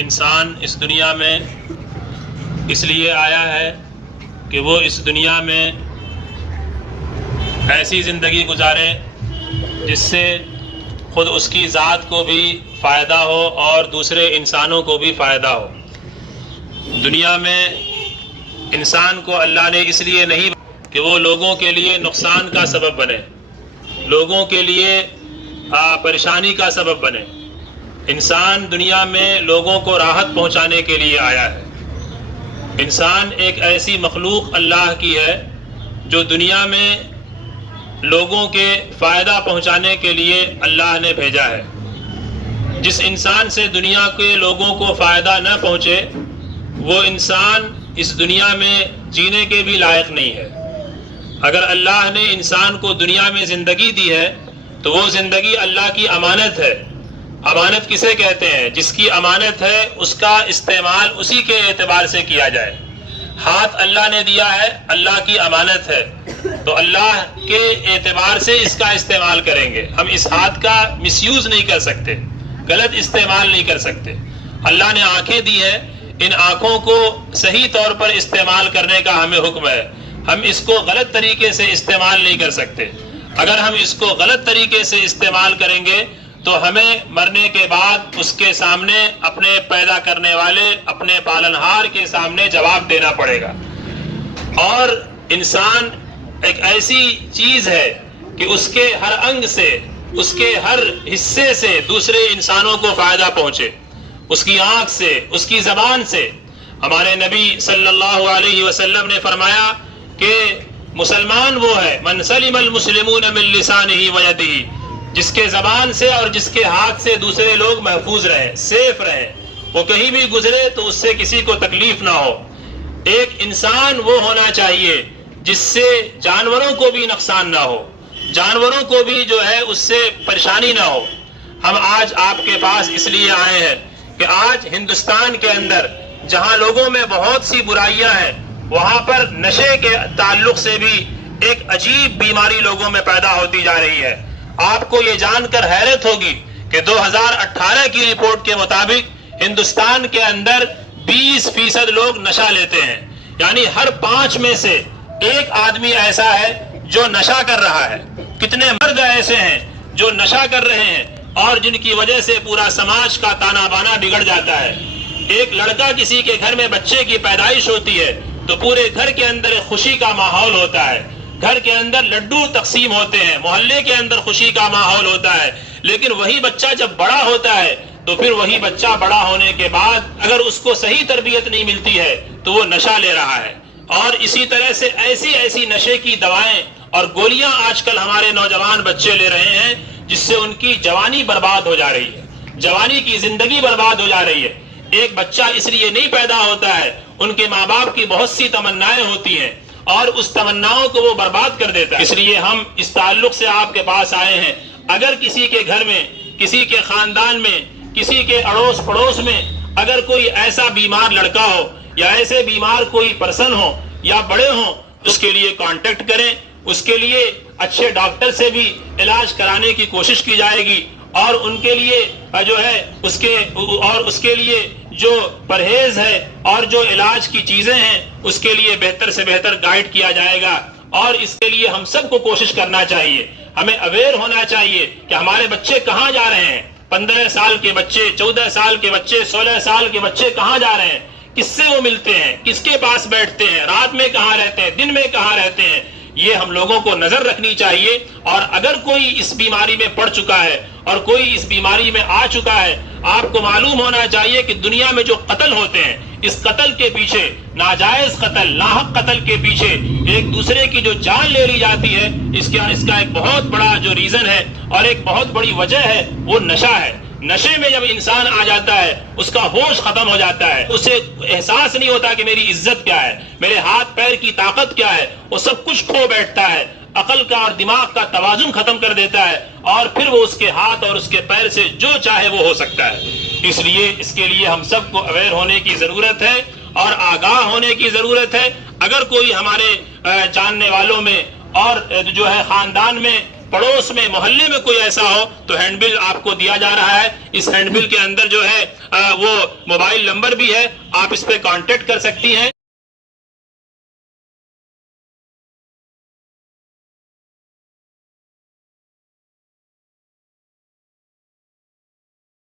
انسان اس دنیا میں اس لیے آیا ہے کہ وہ اس دنیا میں ایسی زندگی گزارے جس سے خود اس کی ذات کو بھی فائدہ ہو اور دوسرے انسانوں کو بھی فائدہ ہو۔ دنیا میں انسان کو اللہ نے اس لیے نہیں کہ وہ لوگوں کے لیے نقصان کا سبب بنے، لوگوں کے لیے پریشانی کا سبب بنے۔ انسان دنیا میں لوگوں کو راحت پہنچانے کے لیے آیا ہے۔ انسان ایک ایسی مخلوق اللہ کی ہے جو دنیا میں لوگوں کے فائدہ پہنچانے کے لیے اللہ نے بھیجا ہے۔ جس انسان سے دنیا کے لوگوں کو فائدہ نہ پہنچے وہ انسان اس دنیا میں جینے کے بھی لائق نہیں ہے۔ اگر اللہ نے انسان کو دنیا میں زندگی دی ہے تو وہ زندگی اللہ کی امانت ہے۔ امانت کسے کہتے ہیں؟ جس کی امانت ہے اس کا استعمال اسی کے اعتبار سے کیا جائے۔ ہاتھ اللہ نے دیا ہے، اللہ کی امانت ہے، تو اللہ کے اعتبار سے اس کا استعمال کریں گے۔ ہم اس ہاتھ کا مس یوز نہیں کر سکتے، غلط استعمال نہیں کر سکتے۔ اللہ نے آنکھیں دی ہے، ان آنکھوں کو صحیح طور پر استعمال کرنے کا ہمیں حکم ہے۔ ہم اس کو غلط طریقے سے استعمال نہیں کر سکتے۔ اگر ہم اس کو غلط طریقے سے استعمال کریں گے تو ہمیں مرنے کے بعد اس کے سامنے اپنے پیدا کرنے والے اپنے پالنہار کے سامنے جواب دینا پڑے گا۔ اور انسان ایک ایسی چیز ہے کہ اس کے ہر انگ سے، اس کے ہر حصے سے دوسرے انسانوں کو فائدہ پہنچے، اس کی آنکھ سے، اس کی زبان سے۔ ہمارے نبی صلی اللہ علیہ وسلم نے فرمایا کہ مسلمان وہ ہے من سلم المسلمون من لسانہ ویدہ، جس کے زبان سے اور جس کے ہاتھ سے دوسرے لوگ محفوظ رہیں، سیف رہیں، وہ کہیں بھی گزرے تو اس سے کسی کو تکلیف نہ ہو۔ ایک انسان وہ ہونا چاہیے جس سے جانوروں کو بھی نقصان نہ ہو، جانوروں کو بھی جو ہے اس سے پریشانی نہ ہو۔ ہم آج آپ کے پاس اس لیے آئے ہیں کہ آج ہندوستان کے اندر جہاں لوگوں میں بہت سی برائیاں ہیں، وہاں پر نشے کے تعلق سے بھی ایک عجیب بیماری لوگوں میں پیدا ہوتی جا رہی ہے۔ آپ کو یہ جان کر حیرت ہوگی کہ 2018 کی رپورٹ کے مطابق ہندوستان کے اندر 20% لوگ نشہ لیتے ہیں، یعنی ہر 5 میں سے ایک آدمی ایسا ہے جو نشہ کر رہا ہے۔ کتنے مرد ایسے ہیں جو نشہ کر رہے ہیں اور جن کی وجہ سے پورا سماج کا تانا بانا بگڑ جاتا ہے۔ ایک لڑکا کسی کے گھر میں بچے کی پیدائش ہوتی ہے تو پورے گھر کے اندر ایک خوشی کا ماحول ہوتا ہے، گھر کے اندر لڈو تقسیم ہوتے ہیں، محلے کے اندر خوشی کا ماحول ہوتا ہے۔ لیکن وہی بچہ جب بڑا ہوتا ہے تو پھر وہی بچہ بڑا ہونے کے بعد اگر اس کو صحیح تربیت نہیں ملتی ہے تو وہ نشہ لے رہا ہے۔ اور اسی طرح سے ایسی نشے کی دوائیں اور گولیاں آج کل ہمارے نوجوان بچے لے رہے ہیں، جس سے ان کی جوانی برباد ہو جا رہی ہے، جوانی کی زندگی برباد ہو جا رہی ہے۔ ایک بچہ اس لیے نہیں پیدا ہوتا ہے، ان کے ماں باپ کی بہت سی تمنائیں ہوتی ہیں اور اس تمناؤں کو وہ برباد کر دیتا ہے۔ اس لیے ہم اس تعلق سے آپ کے پاس آئے ہیں، اگر کسی کے گھر میں، کسی کے خاندان میں، کسی کے اڑوس پڑوس میں اگر کوئی ایسا بیمار لڑکا ہو یا ایسے بیمار کوئی پرسن ہو یا بڑے ہوں، اس کے لیے کانٹیکٹ کریں، اس کے لیے اچھے ڈاکٹر سے بھی علاج کرانے کی کوشش کی جائے گی، اور ان کے لیے جو ہے اس کے لیے جو پرہیز ہے اور جو علاج کی چیزیں ہیں اس کے لیے بہتر سے بہتر گائیڈ کیا جائے گا۔ اور اس کے لیے ہم سب کو کوشش کرنا چاہیے، ہمیں اویئر ہونا چاہیے کہ ہمارے بچے کہاں جا رہے ہیں۔ 15 سال کے بچے، 14 سال کے بچے، 16 سال کے بچے کہاں جا رہے ہیں، کس سے وہ ملتے ہیں، کس کے پاس بیٹھتے ہیں، رات میں کہاں رہتے ہیں، دن میں کہاں رہتے ہیں، یہ ہم لوگوں کو نظر رکھنی چاہیے۔ اور اگر کوئی اس بیماری میں پڑ چکا ہے اور کوئی اس بیماری میں آ چکا ہے، آپ کو معلوم ہونا چاہیے کہ دنیا میں جو قتل ہوتے ہیں، اس قتل کے پیچھے، ناجائز قتل، ناحق قتل کے پیچھے ایک دوسرے کی جو جان لے لی جاتی ہے، اس کا ایک بہت بڑا جو ریزن ہے اور ایک بہت بڑی وجہ ہے وہ نشہ ہے۔ نشے میں جب انسان آ جاتا ہے اس کا ہوش ختم ہو جاتا ہے، اسے احساس نہیں ہوتا کہ میری عزت کیا ہے، میرے ہاتھ پیر کی طاقت کیا ہے، وہ سب کچھ کھو بیٹھتا ہے، عقل کا اور دماغ کا توازن ختم کر دیتا ہے، اور پھر وہ اس کے ہاتھ اور اس کے پیر سے جو چاہے وہ ہو سکتا ہے۔ اس لیے اس کے لیے ہم سب کو اویئر ہونے کی ضرورت ہے اور آگاہ ہونے کی ضرورت ہے۔ اگر کوئی ہمارے جاننے والوں میں اور جو ہے خاندان میں پڑوس میں محلے میں کوئی ایسا ہو تو ہینڈ بل آپ کو دیا جا رہا ہے. اس ہینڈ بل کے اندر جو ہے وہ موبائل نمبر بھی ہے, آپ اس پہ کانٹیکٹ کر سکتی ہیں.